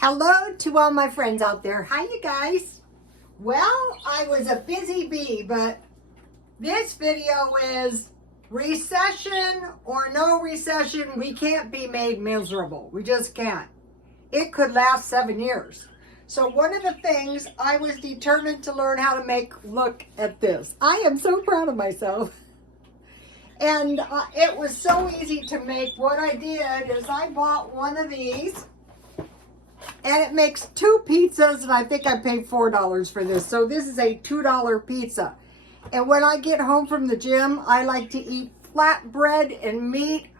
Hello to all my friends out there. Hi, you guys. Well, I was a busy bee, but this video is recession or no recession. We can't be made miserable. We just can't. It could last 7 years. So one of the things I was determined to learn how to make, look at this. I am so proud of myself. And it was so easy to make. What I did is I bought one of these. And it makes 2 pizzas, and I think I paid $4 for this. So this is a $2 pizza. And when I get home from the gym, I like to eat flatbread and meat.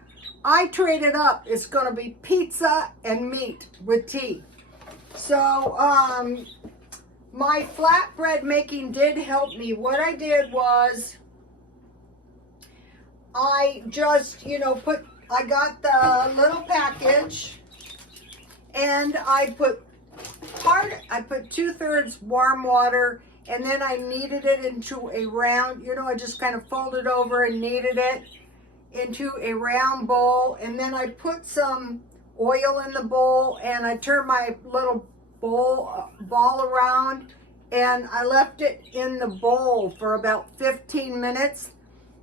I trade it up. It's going to be pizza and meat with tea. So my flatbread making did help me. What I did was I just, I got the little package. And I put 2/3 warm water, and then I kneaded it into a round, I just kind of folded over and kneaded it into a round bowl. And then I put some oil in the bowl, and I turned my little ball around, and I left it in the bowl for about 15 minutes.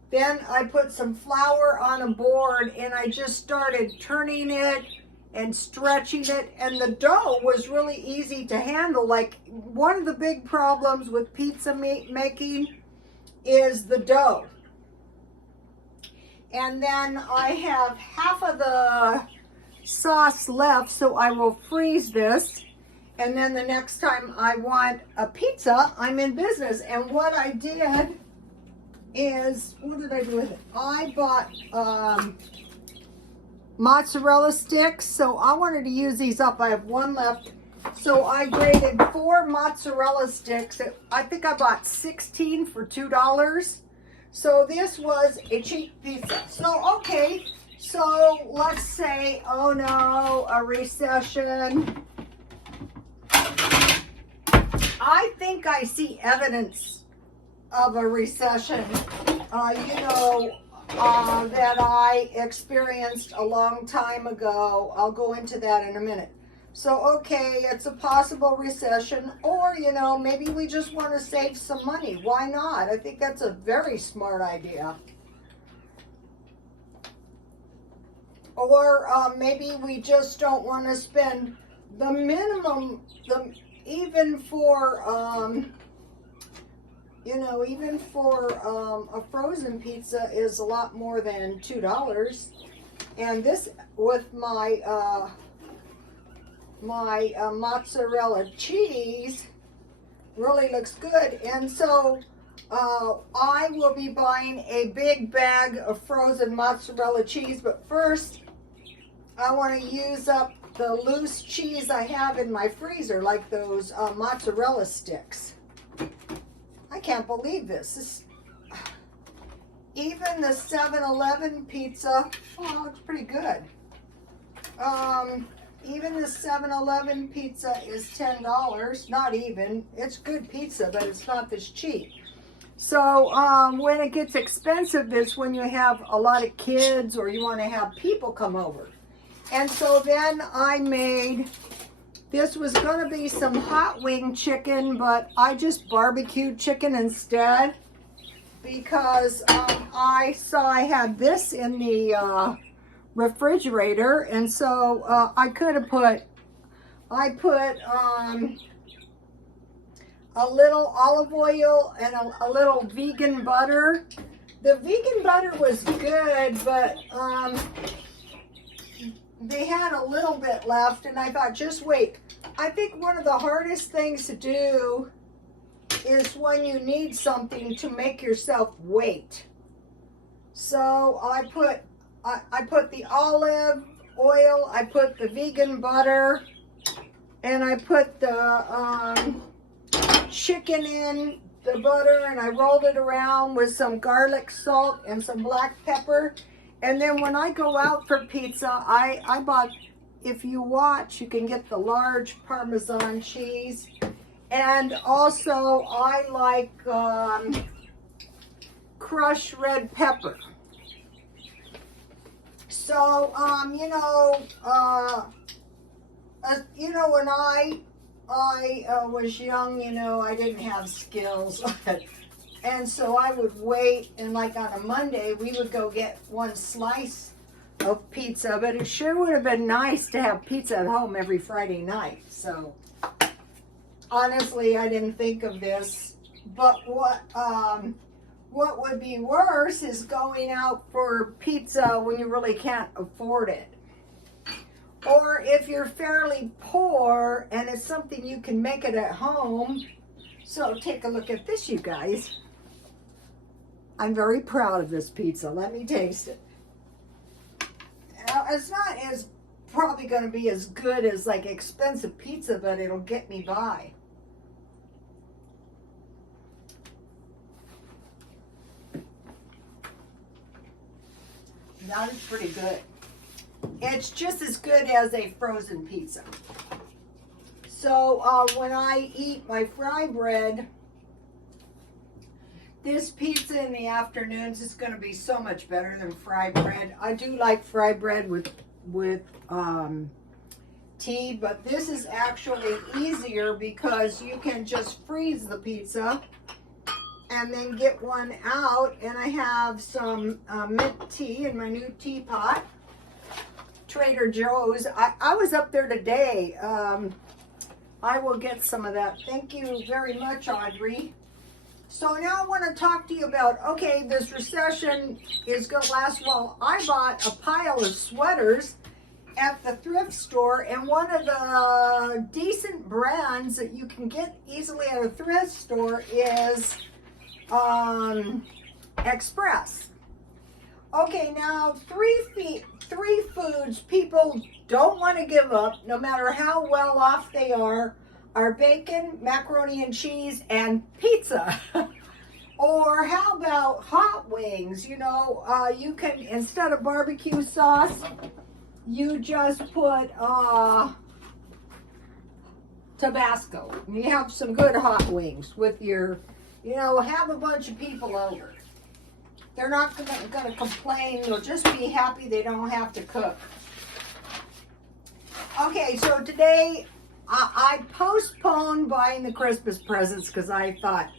Then I put some flour on a board, and I just started turning it and stretching it, and the dough was really easy to handle. Like, one of the big problems with pizza making is the dough. And then I have half of the sauce left, so I will freeze this. And then the next time I want a pizza, I'm in business. And what I did is, what did I do with it? I bought mozzarella sticks, so I wanted to use these up. I have one left, so I grated 4 mozzarella sticks. I think I bought 16 for $2. So this was a cheap pizza. So okay, so let's say, oh no, a recession. I think I see evidence of a recession. That I experienced a long time ago. I'll go into that in a minute. So, okay, it's a possible recession, or, maybe we just want to save some money. Why not? I think that's a very smart idea. Or maybe we just don't want to spend the minimum, even for a frozen pizza is a lot more than $2. And this, with my mozzarella cheese, really looks good. And so I will be buying a big bag of frozen mozzarella cheese. But first, I want to use up the loose cheese I have in my freezer, like those mozzarella sticks. I can't believe this. Even the 7-Eleven pizza, looks pretty good. Even the 7-Eleven pizza is $10. Not even. It's good pizza, but it's not this cheap. So when it gets expensive, it's when you have a lot of kids or you want to have people come over. And so then I made... This was going to be some hot wing chicken, but I just barbecued chicken instead because I saw I had this in the refrigerator, and so I could have put, I put a little olive oil and a little vegan butter. The vegan butter was good, but they had a little bit left, and I thought, just wait. I think one of the hardest things to do is when you need something to make yourself wait. So I put the olive oil, I put the vegan butter, and I put the chicken in the butter, and I rolled it around with some garlic salt and some black pepper. And then when I go out for pizza, I bought, if you watch, you can get the large Parmesan cheese. And also, I like crushed red pepper. So, you know, when I was young, you know, I didn't have skills. And so I would wait, and like on a Monday, we would go get one slice of pizza, but it sure would have been nice to have pizza at home every Friday night. So honestly, I didn't think of this, but what would be worse is going out for pizza when you really can't afford it. Or if you're fairly poor and it's something you can make it at home. So take a look at this, you guys. I'm very proud of this pizza. Let me taste it. Now, it's not as probably going to be as good as like expensive pizza, but it'll get me by. That is pretty good. It's just as good as a frozen pizza. So when I eat my fry bread, this pizza in the afternoons is going to be so much better than fry bread. I do like fry bread with tea, but this is actually easier because you can just freeze the pizza and then get one out. And I have some mint tea in my new teapot. Trader Joe's. I was up there today. I will get some of that. Thank you very much, Audrey. So now I want to talk to you about, okay, this recession is going to last. Well, I bought a pile of sweaters at the thrift store, and one of the decent brands that you can get easily at a thrift store is Express. Okay, now three foods people don't want to give up, no matter how well off they are bacon, macaroni and cheese, and pizza. Or how about hot wings? You know, you can, instead of barbecue sauce, you just put Tabasco. You have some good hot wings with your, you know, have a bunch of people over. They're not going to complain. They'll just be happy they don't have to cook. Okay, so today I postponed buying the Christmas presents because I thought,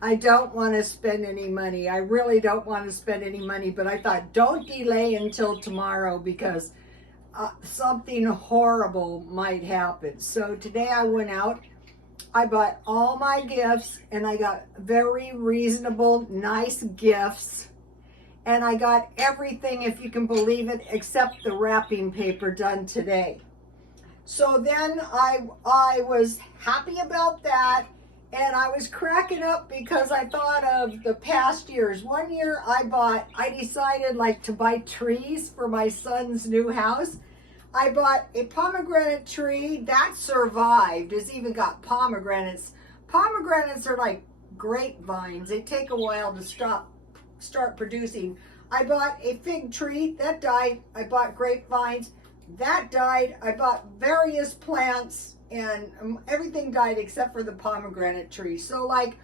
I don't want to spend any money. I really don't want to spend any money, but I thought, don't delay until tomorrow because something horrible might happen. So today I went out. I bought all my gifts, and I got very reasonable, nice gifts. And I got everything, if you can believe it, except the wrapping paper done today. So then I was happy about that, and I was cracking up because I thought of the past years. One year I decided like to buy trees for my son's new house. I bought a pomegranate tree that survived. It's even got pomegranates. Pomegranates are like grapevines. They take a while to start producing. I bought a fig tree that died. I bought grapevines that died. I bought various plants, and everything died except for the pomegranate tree. So like,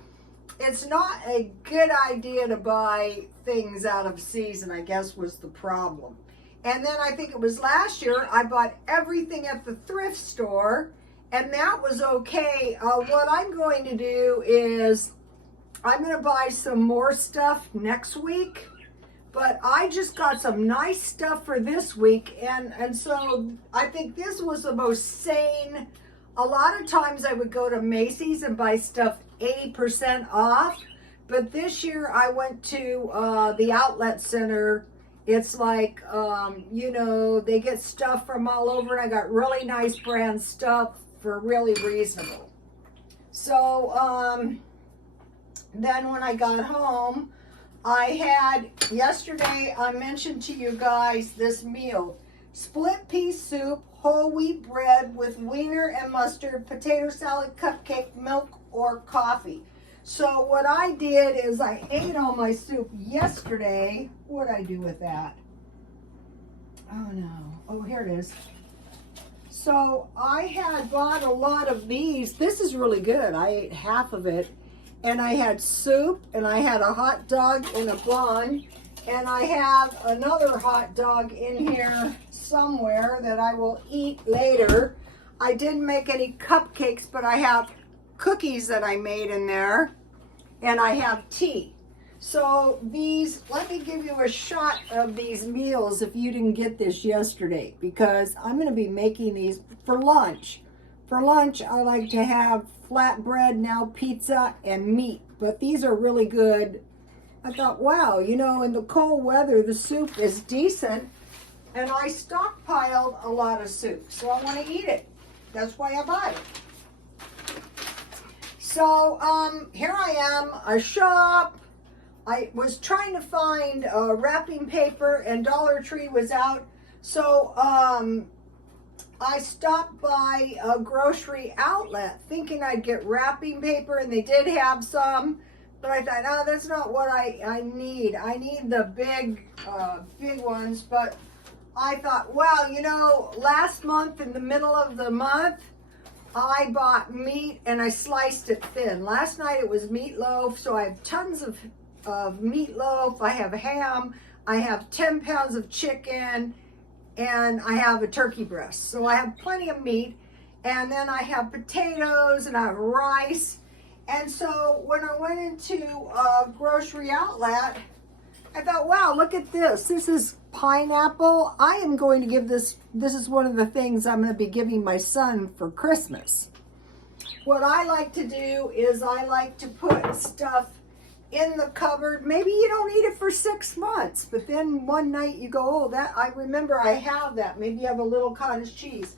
it's not a good idea to buy things out of season, I guess, was the problem. And then I think it was last year I bought everything at the thrift store, and that was okay. What I'm going to do is I'm going to buy some more stuff next week, but I just got some nice stuff for this week, and so I think this was the most sane. A lot of times I would go to Macy's and buy stuff 80% off, but this year I went to the outlet center. It's like, you know, they get stuff from all over, and I got really nice brand stuff for really reasonable. So, then when I got home, I had, yesterday I mentioned to you guys this meal. Split pea soup, whole wheat bread with wiener and mustard, potato salad, cupcake, milk, or coffee. So what I did is I ate all my soup yesterday. What did I do with that? Oh no. Oh, here it is. So I had bought a lot of these. This is really good. I ate half of it. And I had soup, and I had a hot dog in a bun, and I have another hot dog in here somewhere that I will eat later. I didn't make any cupcakes, but I have cookies that I made in there, and I have tea. So these, let me give you a shot of these meals if you didn't get this yesterday, because I'm going to be making these for lunch. For lunch, I like to have flatbread, now pizza, and meat, but these are really good. I thought, wow, you know, in the cold weather, the soup is decent, and I stockpiled a lot of soup, so I want to eat it. That's why I bought it. So here I am, I shop. I was trying to find wrapping paper, and Dollar Tree was out. So I stopped by a grocery outlet thinking I'd get wrapping paper, and they did have some. But I thought, oh, that's not what I need. I need the big ones. But I thought, well, you know, last month, in the middle of the month, I bought meat and I sliced it thin. Last night it was meatloaf, so I have tons of meatloaf. I have ham. I have 10 pounds of chicken, and I have a turkey breast. So I have plenty of meat. And then I have potatoes and I have rice. And so when I went into a grocery outlet, I thought, wow, look at this. This is pineapple. I am going to give this is one of the things I'm going to be giving my son for Christmas. What I like to do is I like to put stuff in the cupboard. Maybe you don't eat it for 6 months, but then one night you go, oh, that I remember I have that. Maybe you have a little cottage cheese.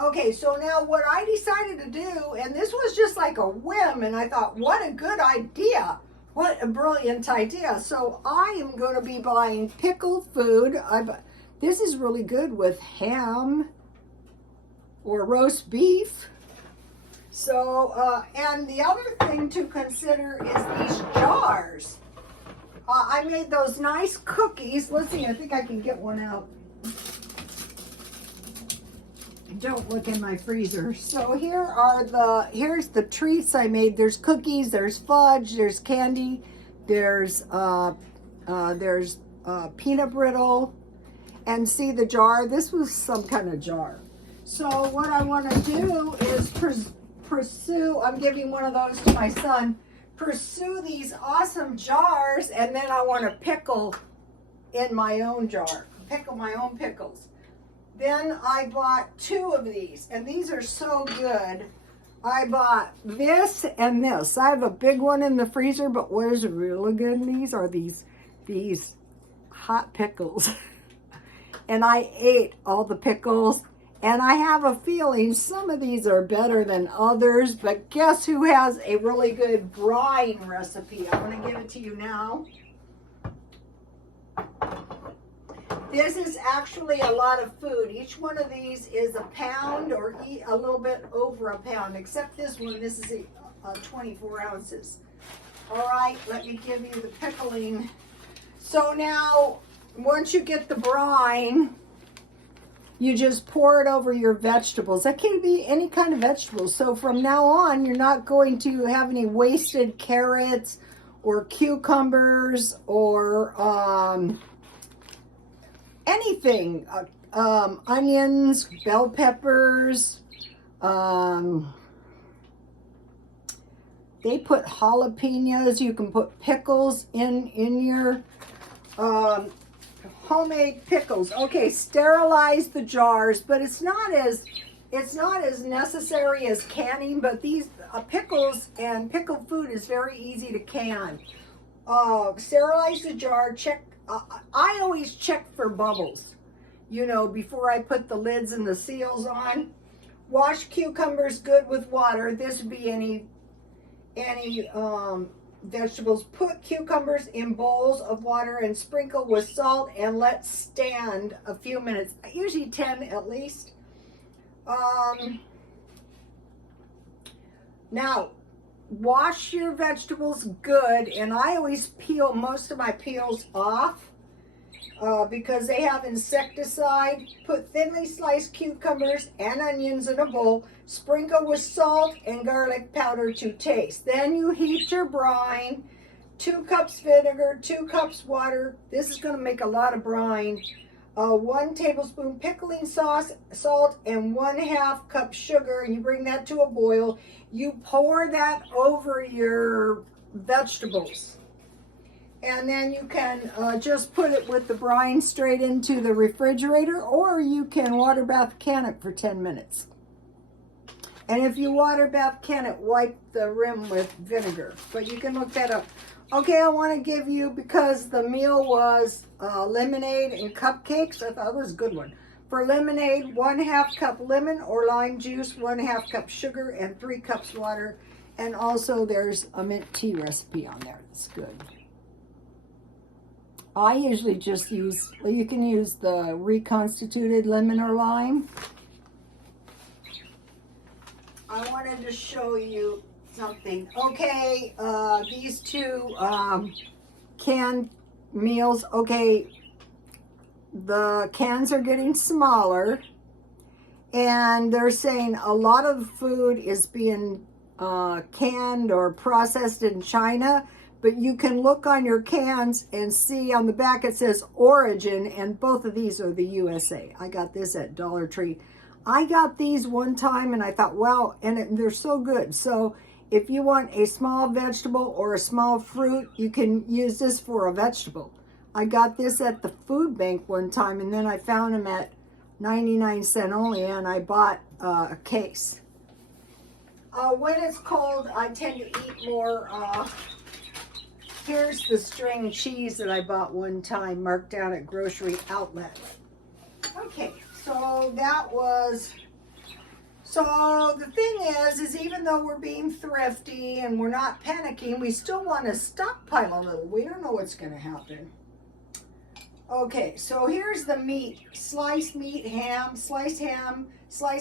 Okay, so now what I decided to do, and this was just like a whim, and I thought, what a good idea. What a brilliant idea. So I am going to be buying pickled food. This is really good with ham or roast beef. So, and the other thing to consider is these jars. I made those nice cookies. Let's see, I think I can get one out. Don't look in my freezer. So here's the treats I made. There's cookies, there's fudge, there's candy, there's peanut brittle, and see the jar. This was some kind of jar. So what I want to do is pursue. I'm giving one of those to my son. Pursue these awesome jars, and then I want to pickle in my own jar. Pickle my own pickles. Then I bought 2 of these, and these are so good. I bought this and this. I have a big one in the freezer, but what is really good in these are these hot pickles. And I ate all the pickles, and I have a feeling some of these are better than others, but guess who has a really good brine recipe? I'm going to give it to you now. This is actually a lot of food. Each one of these is a pound or a little bit over a pound, except this one. This is 24 ounces. All right, let me give you the pickling. So now, once you get the brine, you just pour it over your vegetables. That can be any kind of vegetables. So from now on, you're not going to have any wasted carrots or cucumbers or anything, onions, bell peppers, they put jalapenos. You can put pickles in your homemade pickles. Okay, sterilize the jars, but it's not as necessary as canning, but these pickles and pickled food is very easy to can. Sterilize the jar, check. I always check for bubbles, you know, before I put the lids and the seals on. Wash cucumbers good with water. This would be any vegetables. Put cucumbers in bowls of water and sprinkle with salt and let stand a few minutes, usually 10 at least. Now, wash your vegetables good, and I always peel most of my peels off because they have insecticide. Put thinly sliced cucumbers and onions in a bowl. Sprinkle with salt and garlic powder to taste. Then you heat your brine. 2 cups vinegar, 2 cups water. This is going to make a lot of brine. 1 tablespoon pickling sauce, salt, and 1/2 cup sugar, and you bring that to a boil. You pour that over your vegetables, and then you can just put it with the brine straight into the refrigerator, or you can water bath can it for 10 minutes. And if you water bath can it, wipe the rim with vinegar, but you can look that up. Okay, I want to give you, because the meal was lemonade and cupcakes, I thought it was a good one. For lemonade, 1/2 cup lemon or lime juice, 1/2 cup sugar, and 3 cups water. And also there's a mint tea recipe on there that's good. I usually just use, well, you can use the reconstituted lemon or lime. I wanted to show you something. Okay, these two canned meals. Okay, the cans are getting smaller, and they're saying a lot of food is being canned or processed in China, but you can look on your cans and see on the back it says origin, and both of these are the USA. I got this at Dollar Tree. I got these one time and I thought, wow, and they're so good. So if you want a small vegetable or a small fruit, you can use this for a vegetable. I got this at the food bank one time, and then I found them at 99 cents only, and I bought a case. When it's cold, I tend to eat more. Here's the string cheese that I bought one time, marked down at Grocery Outlet. Okay, so that was... So the thing is even though we're being thrifty and we're not panicking, we still want to stockpile a little. We don't know what's going to happen. Okay, so here's the meat. Sliced meat, sliced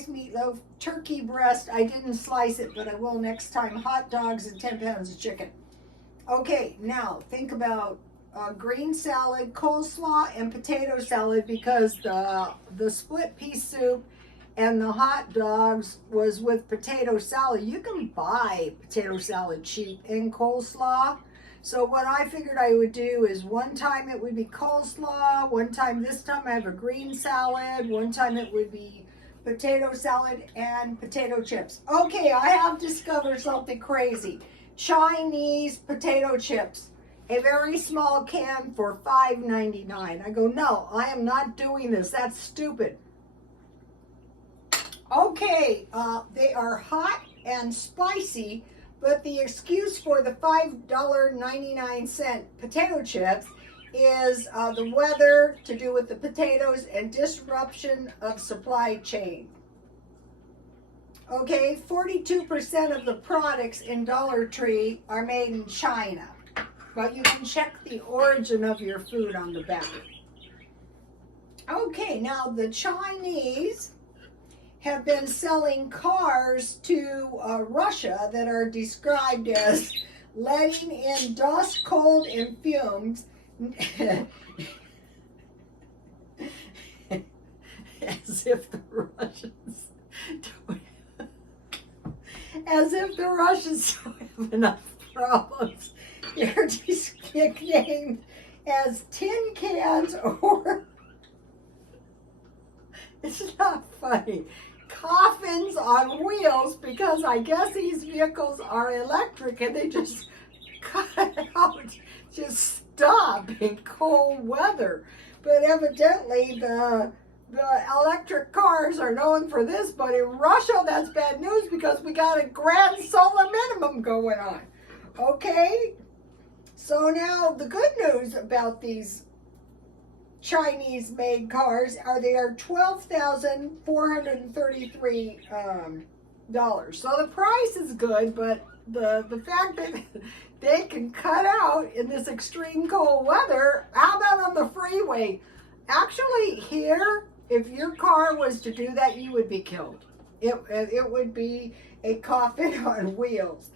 meatloaf, turkey breast. I didn't slice it, but I will next time. Hot dogs and 10 pounds of chicken. Okay, now think about green salad, coleslaw, and potato salad, because the split pea soup and the hot dogs was with potato salad. You can buy potato salad cheap and coleslaw. So what I figured I would do is one time it would be coleslaw, this time I have a green salad, one time it would be potato salad and potato chips. Okay, I have discovered something crazy. Chinese potato chips. A very small can for $5.99. I go, no, I am not doing this. That's stupid. Okay, they are hot and spicy, but the excuse for the $5.99 potato chips is the weather to do with the potatoes and disruption of supply chain. Okay, 42% of the products in Dollar Tree are made in China, but you can check the origin of your food on the back. Okay, now the Chinese have been selling cars to Russia that are described as letting in dust, cold, and fumes. As if the Russians don't have enough problems. They're just nicknamed as tin cans, or it's not funny, coffins on wheels, because I guess these vehicles are electric and they just cut out, just stop in cold weather. But evidently the electric cars are known for this, but in Russia that's bad news, because we got a grand solar minimum going on. Okay, so now the good news about these Chinese made cars are they are $12,433. So the price is good, but the fact that they can cut out in this extreme cold weather. How about on the freeway? Actually here, if your car was to do that, you would be killed. It would be a coffin on wheels.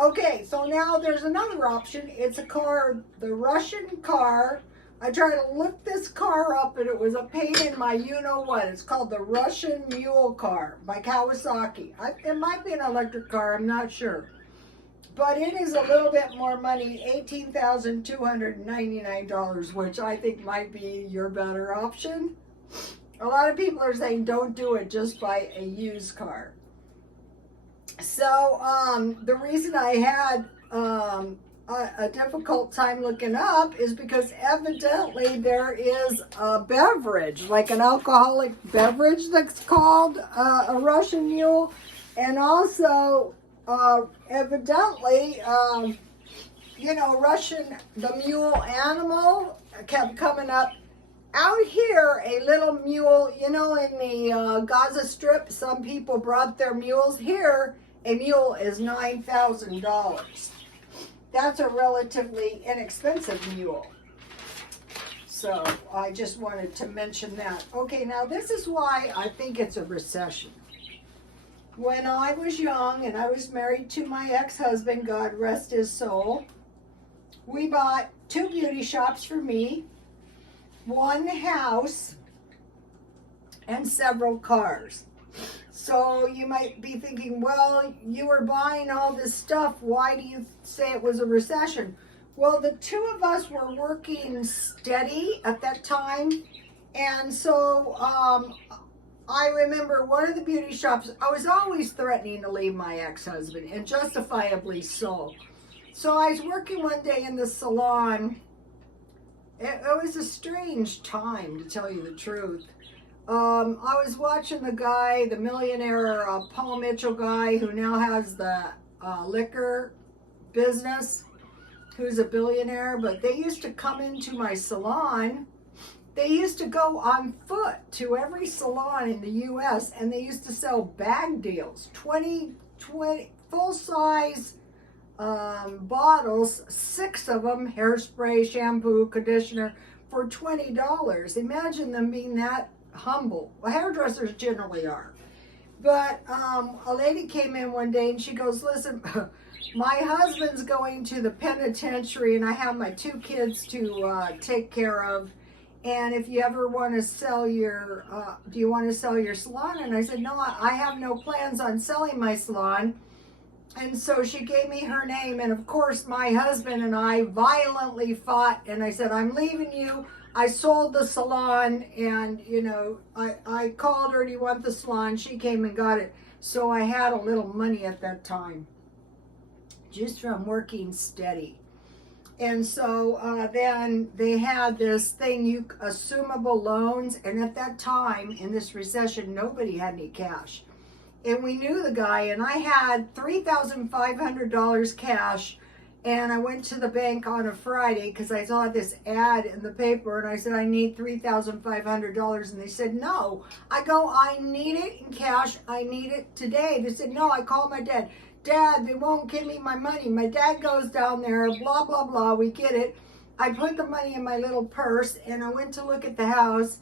Okay, so now there's another option. It's a car, the Russian car. I tried to look this car up, and it was a pain in my you-know-what. It's called the Russian Mule car by Kawasaki. It might be an electric car, I'm not sure. But it is a little bit more money, $18,299, which I think might be your better option. A lot of people are saying don't do it, just buy a used car. So the reason I had a difficult time looking up is because evidently there is a beverage, like an alcoholic beverage that's called a Russian mule, and also evidently, the mule animal kept coming up. Out here, a little mule, in the Gaza Strip, some people brought their mules. Here, a mule is $9,000. That's a relatively inexpensive mule. So I just wanted to mention that. Okay, now this is why I think it's a recession. When I was young and I was married to my ex-husband, God rest his soul, we bought 2 beauty shops for me, 1 house, and several cars. So you might be thinking, well, you were buying all this stuff. Why do you say it was a recession? Well, the 2 of us were working steady at that time. And so I remember one of the beauty shops, I was always threatening to leave my ex-husband, and justifiably so. So I was working one day in the salon. It was a strange time, to tell you the truth. I was watching the guy, the millionaire Paul Mitchell guy, who now has the liquor business, who's a billionaire, but they used to come into my salon. They used to go on foot to every salon in the U.S. and they used to sell bag deals, 20 full-size bottles, 6 of them, hairspray, shampoo, conditioner, for $20. Imagine them being that humble. Well, hairdressers generally are. But a lady came in one day and she goes, listen, my husband's going to the penitentiary and I have my 2 kids to take care of. And if you ever want to sell your, do you want to sell your salon? And I said, no, I have no plans on selling my salon. And so she gave me her name. And of course, my husband and I violently fought. And I said, I'm leaving you. I sold the salon. And, I called her, do you want the salon? She came and got it. So I had a little money at that time, just from working steady. And so then they had this thing, assumable loans. And at that time, in this recession, nobody had any cash. And we knew the guy, and I had $3,500 cash. And I went to the bank on a Friday because I saw this ad in the paper. And I said, I need $3,500. And they said, no. I go, I need it in cash. I need it today. They said, no. I called my dad. Dad, they won't give me my money. My dad goes down there, blah, blah, blah. We get it. I put the money in my little purse, and I went to look at the house,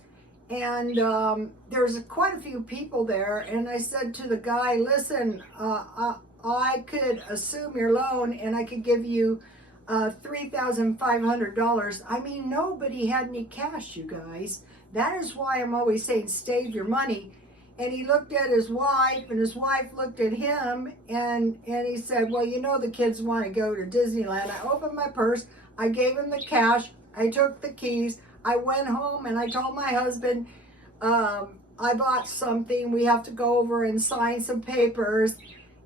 and there was quite a few people there, and I said to the guy, listen, I could assume your loan, and I could give you $3,500. I mean, nobody had any cash, you guys. That is why I'm always saying save your money. And he looked at his wife, and his wife looked at him, and he said, well, the kids want to go to Disneyland. I opened my purse. I gave him the cash. I took the keys. I went home, and I told my husband, I bought something. We have to go over and sign some papers.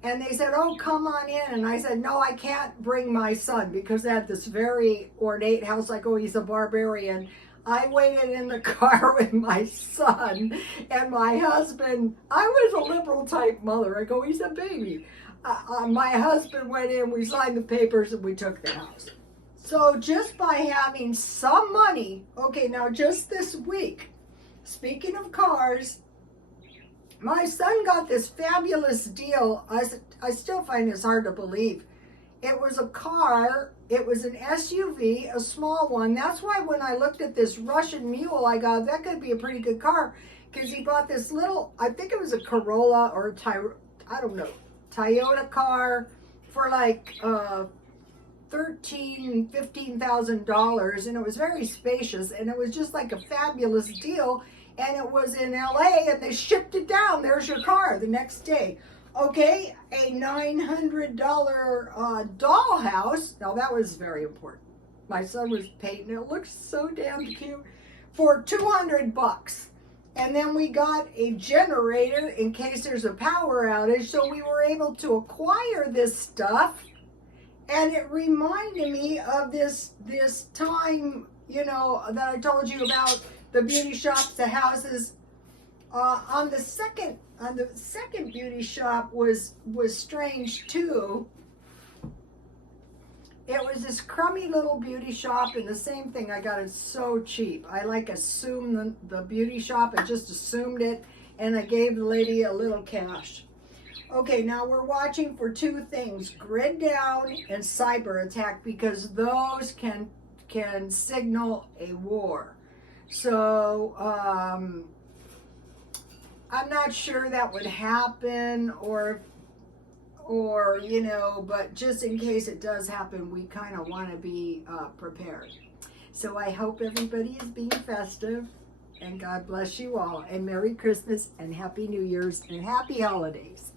And they said, oh, come on in. And I said, no, I can't bring my son, because they had this very ornate house. Like, oh, he's a barbarian. I waited in the car with my son and my husband. I was a liberal type mother. I go, he's a baby. My husband went in, we signed the papers, and we took the house. So just by having some money, okay, now just this week, speaking of cars, my son got this fabulous deal. I still find this hard to believe. It was a car, it was an SUV, a small one. That's why when I looked at this Russian mule, I got, that could be a pretty good car. Because he bought this little, I think it was a Corolla or a Toyota car for like $15,000. And it was very spacious. And it was just like a fabulous deal. And it was in LA, and they shipped it down. There's your car the next day. Okay, a $900 dollhouse. Now that was very important. My son was painting it. It looks so damn cute for 200 bucks. And then we got a generator in case there's a power outage. So we were able to acquire this stuff. And it reminded me of this time, you know, that I told you about the beauty shops, the houses. On the second beauty shop was strange too. It was this crummy little beauty shop, and the same thing, I got it so cheap. I like assumed the beauty shop and just assumed it, and I gave the lady a little cash. Okay, now we're watching for two things, grid down and cyber attack, because those can signal a war. So I'm not sure that would happen, or you know, but just in case it does happen, we kind of want to be prepared. So I hope everybody is being festive, and God bless you all, and Merry Christmas and Happy New Year's and Happy Holidays.